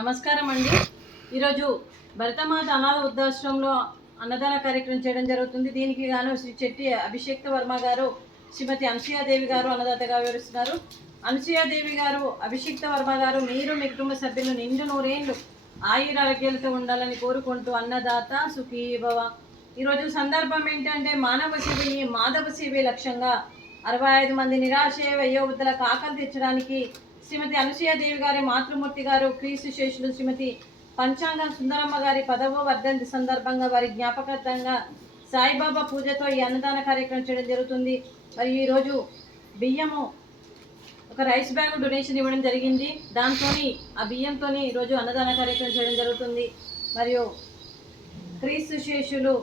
నమస్కారం అండి. ఈరోజు భరతమాత అనాథ వృద్ధాశ్రమంలో అన్నదాన కార్యక్రమం చేయడం జరుగుతుంది. దీనికి గాను శ్రీ చెట్టి అభిషేక్త వర్మ గారు, శ్రీమతి అనసూయాదేవి గారు అన్నదాతగా వివరిస్తున్నారు. అనసూయాదేవి గారు, అభిషేక్త వర్మ గారు, మీరు మీ కుటుంబ సభ్యులు నిండు నూరేళ్లు ఆయురారోగ్యాలతో ఉండాలని కోరుకుంటూ అన్నదాత సుఖీ భవ. ఈరోజు సందర్భం ఏంటంటే మానవ సేవని మాధవ సేవే లక్ష్యంగా 65 మంది నిరాశయ వయోవృద్ధులకు ఆకలి తీర్చడానికి శ్రీమతి అనసూయాదేవి గారి మాతృమూర్తి గారు క్రీస్తు శేషులు శ్రీమతి పంచాంగం సుందరమ్మ గారి 10వ వర్ధంతి సందర్భంగా వారి జ్ఞాపకార్థంగా సాయిబాబా పూజతో ఈ అన్నదాన కార్యక్రమం చేయడం జరుగుతుంది. మరియు ఈరోజు బియ్యము ఒక రైస్ బ్యాగ్ డొనేషన్ ఇవ్వడం జరిగింది. దాంతో ఆ బియ్యంతో ఈరోజు అన్నదాన కార్యక్రమం చేయడం జరుగుతుంది. మరియు క్రీస్తు శేషులు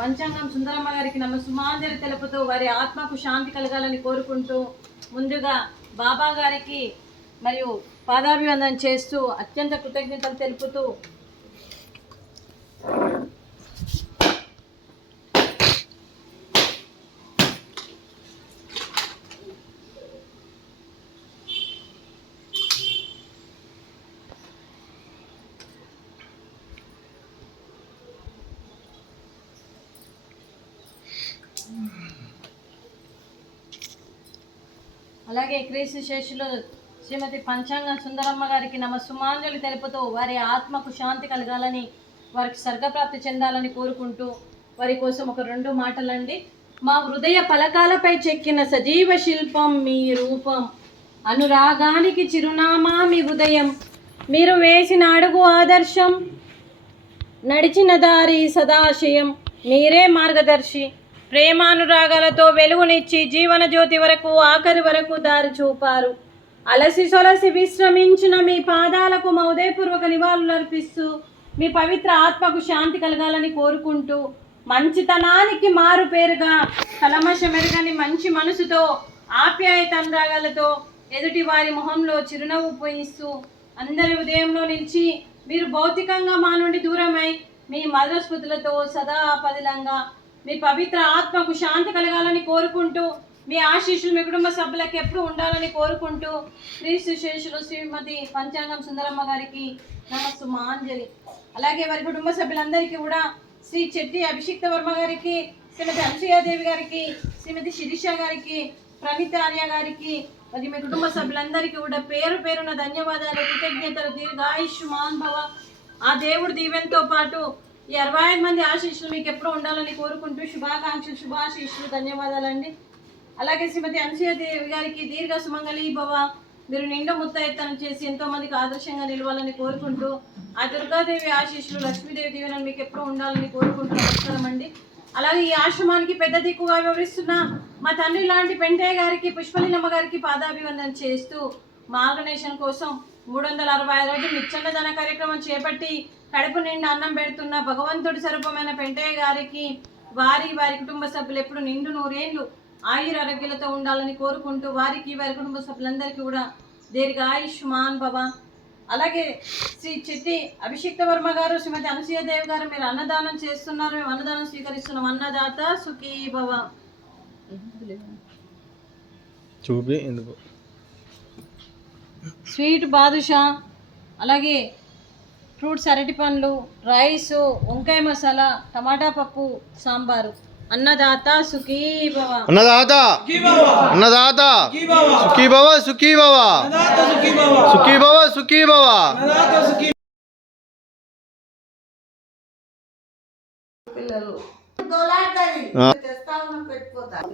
పంచాంగం సుందరమ్మ గారికి నమస్సుమాంజలి తెలుపుతూ వారి ఆత్మకు శాంతి కలగాలని కోరుకుంటూ ముందుగా బాబా గారికి మరియు పాదాభివందనం చేస్తూ అత్యంత కృతజ్ఞతలు తెలుపుతూ అలాగే క్రీస్తు శేషులు శ్రీమతి పంచాంగ సుందరమ్మ గారికి నమస్సుమాంజలి తెలుపుతూ వారి ఆత్మకు శాంతి కలగాలని వారికి స్వర్గప్రాప్తి చెందాలని కోరుకుంటూ వారి కోసం ఒక 2 మాటలండి. మా హృదయ పలకాలపై చెక్కిన సజీవ శిల్పం మీ రూపం, అనురాగానికి చిరునామా మీ హృదయం, మీరు వేసిన అడుగు ఆదర్శం, నడిచిన దారి సదాశయం, మీరే మార్గదర్శి, ప్రేమానురాగాలతో వెలుగునిచ్చి జీవన జ్యోతి వరకు ఆఖరి వరకు దారి చూపారు. అలసి సొలసి విశ్రమించిన మీ పాదాలకు మా ఉదయపూర్వక నివాళులు అర్పిస్తూ మీ పవిత్ర ఆత్మకు శాంతి కలగాలని కోరుకుంటూ మంచితనానికి మారు పేరుగా కలమషమెరగని మంచి మనసుతో ఆప్యాయత అనురాగాలతో ఎదుటి వారి మొహంలో చిరునవ్వు పోయిస్తూ అందరి ఉదయంలో నిలిచి మీరు భౌతికంగా మా నుండి దూరమై మీ మధుర స్మృతులతో సదా పదిలంగా మీ పవిత్ర ఆత్మకు శాంతి కలగాలని కోరుకుంటూ మీ ఆశీస్సులు మీ కుటుంబ సభ్యులకు ఎప్పుడు ఉండాలని కోరుకుంటూ క్రీస్తు శేషులు శ్రీమతి పంచాంగం సుందరమ్మ గారికి నమస్సుమాంజలి. అలాగే వారి కుటుంబ సభ్యులందరికీ కూడా శ్రీ చెట్టి అభిషేక్త వర్మ గారికి, శ్రీమతి అనసూయాదేవి గారికి, శ్రీమతి శిరీష గారికి, ప్రణీత ఆర్య గారికి మరియు మీ కుటుంబ సభ్యులందరికీ కూడా పేరు పేరున ధన్యవాదాలు, కృతజ్ఞతలు, దీర్ఘాయుష్మాన్ భవ. ఆ దేవుడు దీవెనతో పాటు ఈ 65 మంది ఆశీస్సులు మీకు ఎప్పుడు ఉండాలని కోరుకుంటూ శుభాకాంక్షలు, శుభాశీస్సులు, ధన్యవాదాలండి. అలాగే శ్రీమతి అనసూయాదేవి గారికి దీర్ఘ సుమంగళి భవ, మీరు నిండు ముత్తైత్తనం చేసి ఎంతో మందికి ఆదర్శంగా నిలవాలని కోరుకుంటూ ఆ దుర్గాదేవి ఆశీస్సులు, లక్ష్మీదేవి దీవెనలు మీకు ఎప్పుడు ఉండాలని కోరుకుంటూ నమస్కారం అండి. అలాగే ఈ ఆశ్రమానికి పెద్ద దిక్కుగా వివరిస్తున్న మా తండ్రి లాంటి పెంటయ్య గారికి, పుష్పలీనమ్మ గారికి పాదాభివందనం చేస్తూ మా ఆర్గనైజేషన్ కోసం 365 రోజులు నిత్యన్నదాన కార్యక్రమం చేపట్టి కడుపు నిండా అన్నం పెడుతున్న భగవంతుడి స్వరూపమైన పెంటయ్య గారికి వారి కుటుంబ సభ్యులు ఎప్పుడు నిండు నూరేళ్లు ఆయురారోగ్యాలతో ఉండాలని కోరుకుంటూ వారికి వారి కుటుంబ సభ్యులందరికీ కూడా దీర్ఘాయుష్మాన్ భవ. అలాగే శ్రీ చెట్టి అభిషేక్త వర్మ గారు, శ్రీమతి అనసూయాదేవి గారు మీరు అన్నదానం చేస్తున్నారు, మేము అన్నదానం స్వీకరిస్తున్నాం. అన్నదాత సుఖీ భవ. చూపి ఎందుకు స్వీట్ బాదుషా, అలాగే ఫ్రూట్స్, అరటి పండ్లు, రైసు, వంకాయ మసాలా, టమాటా పప్పు, సాంబారు. అన్నదాత సుఖీ భవ. అన్నదాత అన్నదాత సుఖీ భవ, సుఖీ భవ, సుఖీ భవ, సుఖీ భవ. పిల్లలు పెట్టిపోతారు.